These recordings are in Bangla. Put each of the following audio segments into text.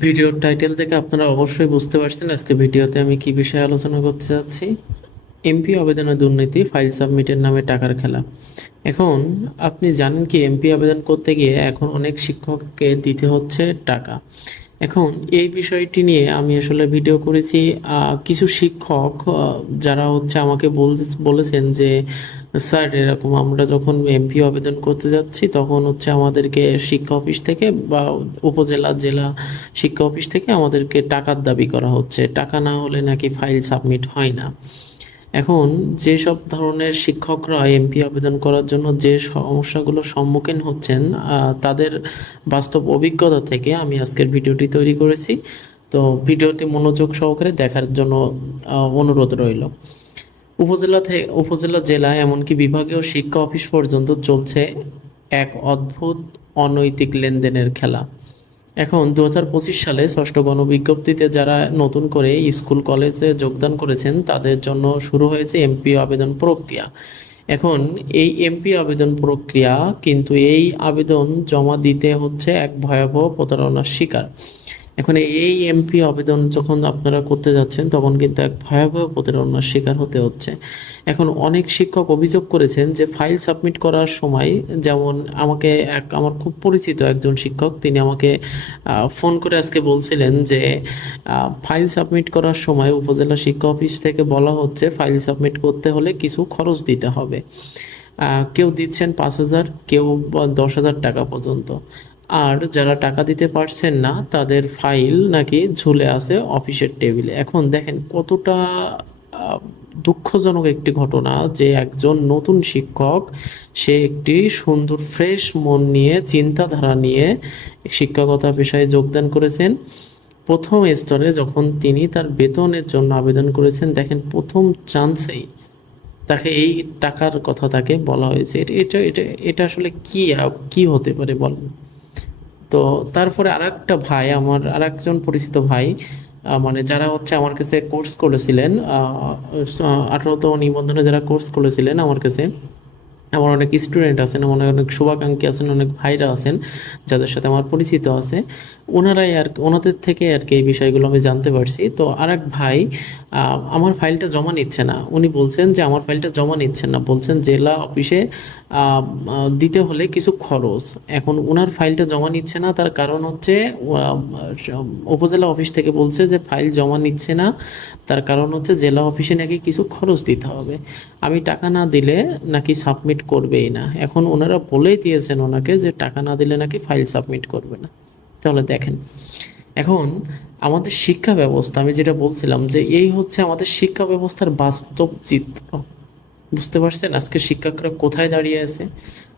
ভিডিওর টাইটেল থেকে আপনারা অবশ্যই বুঝতে পারছেন আজকে ভিডিওতে আমি কি বিষয়ে আলোচনা করতে যাচ্ছি। এমপি আবেদনের দুর্নীতি, ফাইল সাবমিটের নামে টাকার খেলা। এখন আপনি জানেন কি, এমপি আবেদন করতে গিয়ে এখন অনেক শিক্ষককে দিতে হচ্ছে টাকা। এখন এই বিষয়টি নিয়ে আমি আসলে ভিডিও করেছি কিছু শিক্ষক যারা হচ্ছে আমাকে বল- বলেছেন যে স্যার, এরকম আমরা যখন এমপি আবেদন করতে যাচ্ছি, তখন হচ্ছে আমাদেরকে শিক্ষা অফিস থেকে বা উপজেলা, জেলা শিক্ষা অফিস থেকে আমাদেরকে টাকার দাবি করা হচ্ছে। টাকা না হলে নাকি ফাইল সাবমিট হয় না। এখন যেসব ধরনের শিক্ষকরা এমপি আবেদন করার জন্য যে সমস্যাগুলো সম্মুখীন হচ্ছেন তাদের বাস্তব অভিজ্ঞতা থেকে আমি আজকের ভিডিওটি তৈরি করেছি। তো ভিডিওটি মনোযোগ সহকারে দেখার জন্য অনুরোধ রইল। উপজেলা থেকে উপজেলা জেলা এমনকি বিভাগীয় শিক্ষা অফিস পর্যন্ত চলছে এক অদ্ভুত, অনৈতিক লেনদেনের খেলা। এখন দু হাজার পঁচিশ সালে ষষ্ঠ গণবিজ্ঞপ্তিতে যারা নতুন করে স্কুল, কলেজে যোগদান করেছেন, তাদের জন্য শুরু হয়েছে এমপি আবেদন প্রক্রিয়া। এখন এই এমপি আবেদন প্রক্রিয়া কিন্তু এই আবেদন জমা দিতে হচ্ছে এক ভয়াবহ প্রতারণার শিকার। এখন এই এমপি আবেদন যখন আপনারা করতে যাচ্ছেন, তখন কিন্তু এক ভয়াবহ প্রতারণার শিকার হতে হচ্ছে। এখন অনেক শিক্ষক অভিযোগ করেছেন যে, ফাইল সাবমিট করার সময় যেমন আমাকে এক, আমার খুব পরিচিত একজন শিক্ষক, তিনি আমাকে ফোন করে আজকে বলছিলেন যে ফাইল সাবমিট করার সময় উপজেলা শিক্ষা অফিস থেকে বলা হচ্ছে, ফাইল সাবমিট করতে হলে কিছু খরচ দিতে হবে। কেউ দিচ্ছেন পাঁচ হাজার, কেউ দশ হাজার টাকা পর্যন্ত। আর যারা টাকা দিতে পারছেন না, তাদের ফাইল নাকি ঝুলে আছে অফিসের টেবিলে। এখন দেখেন কতটা দুঃখজনক একটি ঘটনা যে একজন নতুন শিক্ষক, সে একটি সুন্দর ফ্রেশ মন নিয়ে, চিন্তাধারা নিয়ে শিক্ষকতা পেশায় যোগদান করেছেন। প্রথম স্তরে যখন তিনি তার বেতনের জন্য আবেদন করেছেন, দেখেন প্রথম চান্সেই তাকে এই টাকার কথা তাকে বলা হয়েছে। এটা এটা এটা আসলে কি কি হতে পারে বলেন? তো তারপরে আর একটা ভাই আমার আর একজন পরিচিত ভাই মানে যারা হচ্ছে আমার কাছে কোর্স করেছিলেন আঠারোতম নিবন্ধনে যারা কোর্স করেছিলেন আমার কাছে আমার অনেক স্টুডেন্ট আছেন, আমার অনেক শুভাকাঙ্ক্ষী আছেন, অনেক ভাইরা আছেন যাদের সাথে আমার পরিচিত আছে। ওনারাই আর ওনাদের থেকে আর কি এই বিষয়গুলো আমি জানতে পারছি। তো আর এক ভাই আমার ফাইলটা জমা নিচ্ছে না। উনি বলছেন যে, আমার ফাইলটা জমা নিচ্ছেন না। বলছেন, জেলা অফিসে দিতে হলে কিছু খরচ। এখন ওনার ফাইলটা জমা নিচ্ছে না। তার কারণ হচ্ছে উপজেলা অফিস থেকে বলছে যে ফাইল জমা নিচ্ছে না। তার কারণ হচ্ছে, জেলা অফিসে নাকি কিছু খরচ দিতে হবে। আমি টাকা না দিলে নাকি সাবমিট করবেই না। এখন ওনারা বলেই দিয়েছেন ওনাকে যে টাকা না দিলে নাকি ফাইল সাবমিট করবে না। তাহলে দেখেন, এখন আমাদের শিক্ষা ব্যবস্থা, আমি যেটা বলছিলাম যে এই হচ্ছে আমাদের শিক্ষা ব্যবস্থার বাস্তব চিত্র। বুঝতে পারছেন? আজকে শিক্ষকরা কোথায় দাঁড়িয়ে আছে?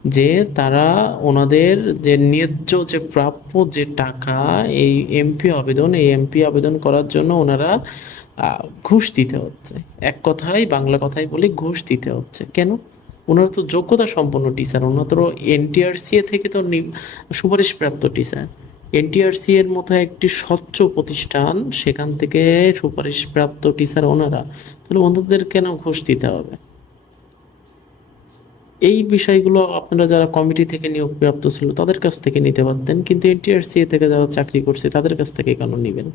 যে তারা ওনাদের যে ন্যায্য, যে প্রাপ্য যে টাকা, এই এমপি আবেদন, এই এমপি আবেদন করার জন্য ওনারা ঘুষ দিতে হচ্ছে। এক কথায়, বাংলা কথায় বলি, ঘুষ দিতে হচ্ছে। কেন? ওনারা তো যোগ্যতা সম্পন্ন টিচার ওনারা তো এনটিআরসিএ থেকে তো সুপারিশপ্রাপ্ত টিচার এনটিআরসি এর মতো একটি স্বচ্ছ প্রতিষ্ঠান, সেখান থেকে সুপারিশপ্রাপ্ত টিচার ওনারা। তাহলে ওনাদের কেন ঘুষ দিতে হবে? এই বিষয়গুলো আপনারা যারা কমিটি থেকে নিয়োগপ্রাপ্ত ছিল, তাদের কাছ থেকে নিতে পারতেন, কিন্তু এনটিআরসি থেকে যারা চাকরি করছে, তাদের কাছ থেকে কেন নেবেন?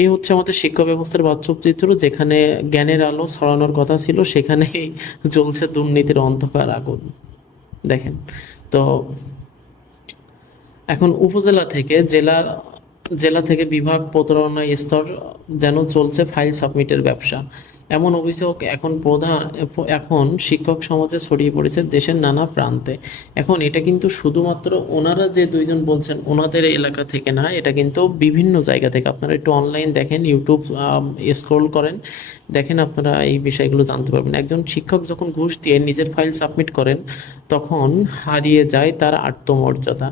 এই হচ্ছে আমাদের শিক্ষা ব্যবস্থার বাস্তব চিত্র, যেখানে জ্ঞানের আলো ছড়ানোর কথা ছিল, সেখানেই চলছে দুর্নীতির অন্ধকার আগুন। দেখেন, তো এখন উপজেলা থেকে জেলা জেলা থেকে বিভাগ প্রতারণা স্তর যেন চলছে ফাইল সাবমিটের ব্যবসা। এমন অভিযোগ এখন প্রধান, এখন শিক্ষক সমাজে ছড়িয়ে পড়েছে দেশের নানা প্রান্তে। এখন এটা কিন্তু শুধুমাত্র ওনারা যে দুইজন বলছেন, ওনাদের এলাকা থেকে না, এটা কিন্তু বিভিন্ন জায়গা থেকে। আপনারা একটু অনলাইন দেখেন ইউটিউব স্ক্রল করেন, দেখেন আপনারা এই বিষয়গুলো জানতে পারবেন। একজন শিক্ষক যখন ঘুষ দিয়ে নিজের ফাইল সাবমিট করেন, তখন হারিয়ে যায় তার আত্মমর্যাদা।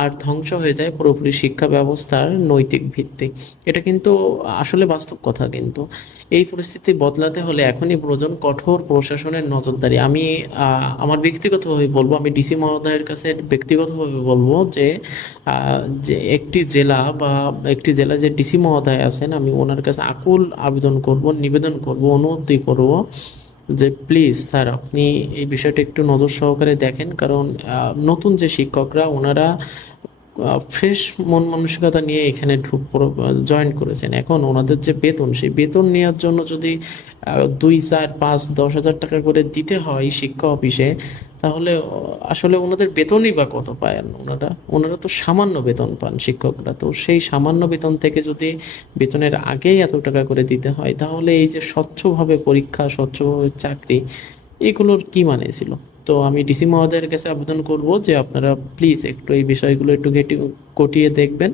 আর ধ্বংস হয়ে যায় পুরোপুরি শিক্ষা ব্যবস্থার নৈতিক ভিত্তি। এটা কিন্তু আসলে বাস্তব কথা কিন্তু। এই পরিস্থিতি বদলাতে হলে এখনই প্রয়োজন কঠোর প্রশাসনের নজরদারি। আমি আমার ব্যক্তিগতভাবে বলব, আমি ডিসি মহোদয়ের কাছে ব্যক্তিগতভাবে বলব যে যে একটি জেলা বা একটি জেলা যে ডিসি মহোদয় আছেন, আমি ওনার কাছে আকুল আবেদন করব, নিবেদন করব, অনুমতি করব যে প্লিজ স্যার, আপনি এই বিষয়টা একটু নজর সহকারে দেখেন। কারণ নতুন যে শিক্ষকরা, ওনারা ফ্রেশ মন মানসিকতা নিয়ে এখানে ঢুক জয়েন করেছেন। এখন ওনাদের যে বেতন, সেই বেতন নেওয়ার জন্য যদি দুই, চার, পাঁচ, দশ হাজার টাকা করে দিতে হয় শিক্ষা অফিসে তাহলে আসলে ওনাদের বেতনই বা কত পান ওনারা? ওনারা তো সামান্য বেতন পান শিক্ষকরা। তো সেই সামান্য বেতন থেকে যদি বেতনের আগেই এত টাকা করে দিতে হয়, তাহলে এই যে স্বচ্ছভাবে পরীক্ষা, স্বচ্ছভাবে চাকরি, এগুলোর কি মানে ছিল? তো আমি ডিসি মহোদয়ের কাছে আবেদন করব যে আপনারা প্লিজ একটু এই বিষয়গুলো একটু ঘেটে কটিয়ে দেখবেন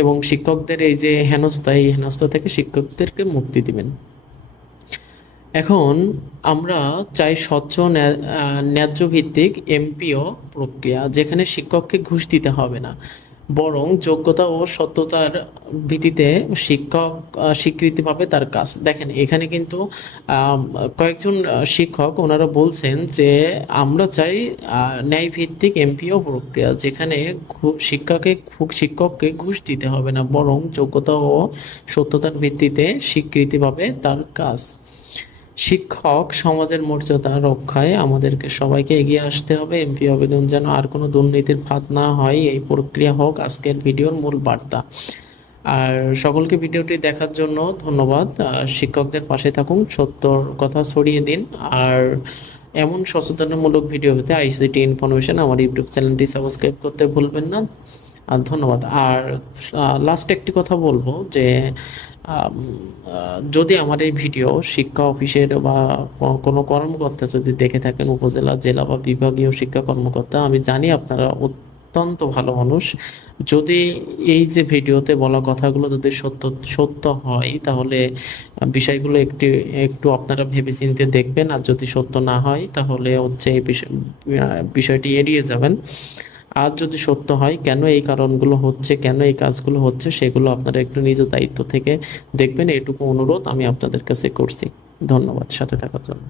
এবং শিক্ষকদের এই যে হেনস্থা এই হেনস্থা থেকে শিক্ষকদেরকে মুক্তি দিবেন। এখন আমরা চাই স্বচ্ছ ন্যা- ন্যায্য ভিত্তিক এমপিও প্রক্রিয়া, যেখানে শিক্ষককে ঘুষ দিতে হবে না, বরং যোগ্যতা ও সত্যতার ভিত্তিতে শিক্ষক স্বীকৃতি পাবে তার কাজ। দেখেন, এখানে কিন্তু কয়েকজন শিক্ষক ওনারা বলছেন যে আমরা চাই ন্যায় ভিত্তিক এমপিও প্রক্রিয়া, যেখানে ঘু- শিক্ষাকে, ঘু- শিক্ষককে ঘুষ দিতে হবে না, বরং যোগ্যতা ও সত্যতার ভিত্তিতে স্বীকৃতি পাবে তার কাজ। শিক্ষক সমাজের মর্যাদা রক্ষায় আমাদেরকে সবাইকে এগিয়ে আসতে হবে। এমপি আবেদন যেন আর কোনো দুর্নীতির ফাঁদ না হয়, এই প্রক্রিয়া হোক আজকের ভিডিওর মূল বার্তা। আর সকলকে ভিডিওটি দেখার জন্য ধন্যবাদ। শিক্ষকদের পাশে থাকুন, সত্যর কথা ছড়িয়ে দিন। আর এমন সচেতনমূলক ভিডিও পেতে আইসিটি ইনফরমেশন আমার ইউটিউব চ্যানেলটি সাবস্ক্রাইব করতে ভুলবেন না। ধন্যবাদ। আর লাস্ট একটি কথা বলব যে যদি আমার এই ভিডিও শিক্ষা অফিসের বা কোনো কর্মকর্তা যদি দেখে থাকেন, উপজেলা, জেলা বা বিভাগীয় শিক্ষা কর্মকর্তা, আমি জানি আপনারা অত্যন্ত ভালো মানুষ। যদি এই যে ভিডিওতে বলা কথাগুলো যদি সত্য সত্য হয়, তাহলে বিষয়গুলো একটু একটু আপনারা ভেবেচিন্তে দেখবেন। আর যদি সত্য না হয়, তাহলে হচ্ছে এই বিষয় বিষয়টি এড়িয়ে যাবেন। আর যদি সত্য হয়, কেন এই কারণগুলো হচ্ছে, কেন এই কাজগুলো হচ্ছে, সেগুলো আপনারা একটু নিজ দায়িত্ব থেকে দেখবেন। এটুকু অনুরোধ আমি আপনাদের কাছে করছি। ধন্যবাদ সাথে থাকার জন্য।